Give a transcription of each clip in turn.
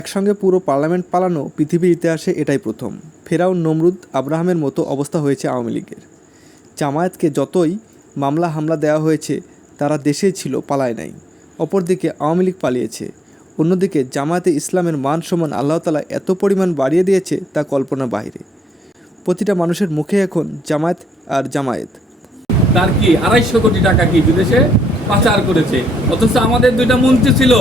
একসঙ্গে পুরো পার্লামেন্ট পালানো পৃথিবীর ইতিহাসে এটাই প্রথম। ফেরাউন নমরুদ আব্রাহামের মতো অবস্থা হয়েছে আওয়ামী লীগের। জামায়াতকে যতই মামলা হামলা দেওয়া হয়েছে, তারা দেশেই ছিল পালায় নাই। অপরদিকে আওয়ামী লীগ পালিয়েছে। অন্যদিকে জামায়াতে ইসলামের মান সম্মান আল্লাহ তালা এত পরিমাণ বাড়িয়ে দিয়েছে তা কল্পনার বাইরে প্রতিটা মানুষের মুখে এখন জামায়াত আর জামায়াত। তার কি আড়াইশো কোটি টাকা কি বিদেশে? পাচার করেছে। অথচ আমাদের দুইটা মন্ত্রী ছিল,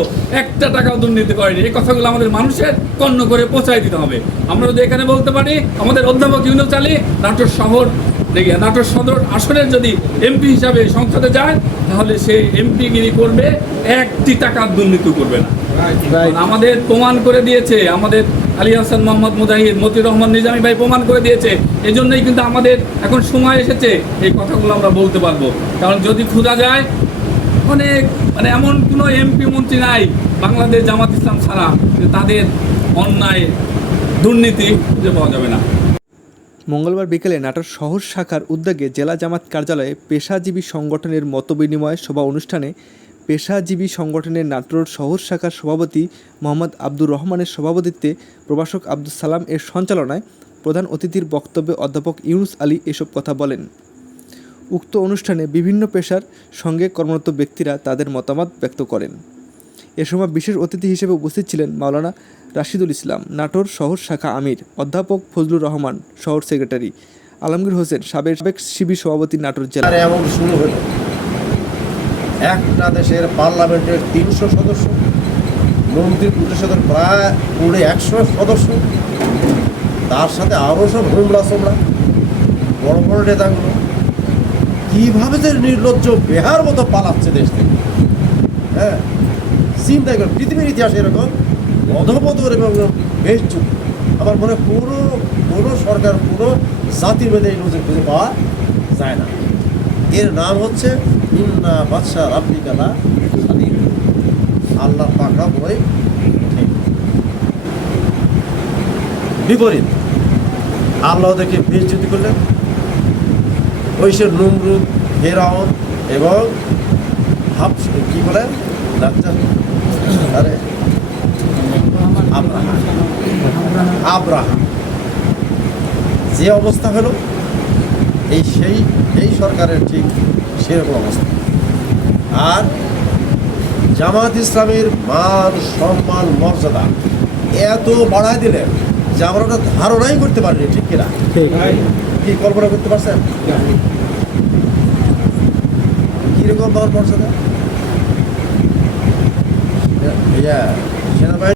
একটা টাকাও দুর্নীতি করেনি। এই কথাগুলো আমাদের মানুষের কর্ণ করে পৌঁছায় দিতে হবে। আমরা যদি এখানে বলতে পারি, আমাদের অধ্যাপক ইউনুস আলী নাটোর শহর নাটোর সদর আসনের যদি এমপি হিসাবে সংসদে যায়, তাহলে সে এমপি গিরি করবে, একটি টাকার দুর্নীতি করবে না। আমাদের প্রমাণ করে দিয়েছে, আমাদের আলী হাসান মোহাম্মদ মুজাহিদ মতিউর রহমান নিজামী ভাই প্রমাণ করে দিয়েছে। এই জন্যই কিন্তু আমাদের এখন সময় এসেছে, এই কথাগুলো আমরা বলতে পারব। কারণ যদি খোঁজা যায় অনেক মানে এমন কোনো এমপি মন্ত্রী নাই বাংলাদেশ জামাত ইসলাম ছাড়া যে তাদের অন্যায়, দুর্নীতি খুঁজে পাওয়া যাবে না। মঙ্গলবার বিকেলে নাটোর শহর শাখার উদ্যোগে জেলা জামাত কার্যালয়ে পেশাজীবী সংগঠনের মতবিনিময় সভা অনুষ্ঠানে পেশাজীবী সংগঠনের নাটোর শহর শাখার সভাপতি মোহাম্মদ আব্দুর রহমানের সভাপতিত্বে প্রভাষক আব্দুল সালাম এর সঞ্চালনায় প্রধান অতিথির বক্তব্যে অধ্যাপক ইউনুস আলী এসব কথা বলেন। উক্ত অনুষ্ঠানে বিভিন্ন পেশার সঙ্গে কর্মরত ব্যক্তিরা তাদের মতামত ব্যক্ত করেন। এ সময় বিশেষ অতিথি হিসেবে উপস্থিত ছিলেন মাওলানা রাশিদুল ইসলাম, নাটোর শহর শাখা আমির, অধ্যাপক ফজলুর রহমান, শহর সেক্রেটারি, আলমগীর হোসেন, সাবেক সাবেক শিবির সভাপতি নাটোর জেলা। এমন শুরু হলো। একটা দেশের পার্লামেন্টের তিনশো সদস্য, মন্ত্রী পরিষদের প্রায় পুরো একশো সদস্য, তার সাথে আরও সব হোমলা সোমলা বড় বড় নেতাগুলো। কীভাবে যে নির্লজ্জ বেহার মতো পালাচ্ছে দেশ থেকে? হ্যাঁ? চিন্তা করে পৃথিবীর ইতিহাসে এরকম অধপতর এবং বেশ যুগ আমার মনে পুরো পুরো সরকার পুরো জাতির মেধে এই নজির খুঁজে পাওয়া যায় না। এর নাম হচ্ছে ইন্না বাদশাহ রাব্বিকালা স্বাধীন আল্লাহ পাকড়া বই বিপরীত। আল্লাহ ওদেরকে বেজ্জুতি করলেন। ঐশ্বর নমরুদ ফেরাউন এবং হাফ কি বলে? আরে আব্রাহা আব্রাহা যে অবস্থা হলো, এই সেই, এই সরকারের ঠিক সেরকম অবস্থা। আর জামাত ইসলামের মান, সম্মান, মর্যাদা এত বাড়ায় দিলেন যে আমরা ওটা ধারণাই করতে পারিনি ঠিক কিনা? কি কল্পনা করতে পারছেন? কীরকম মান পড়ছে সেনাবাহিনী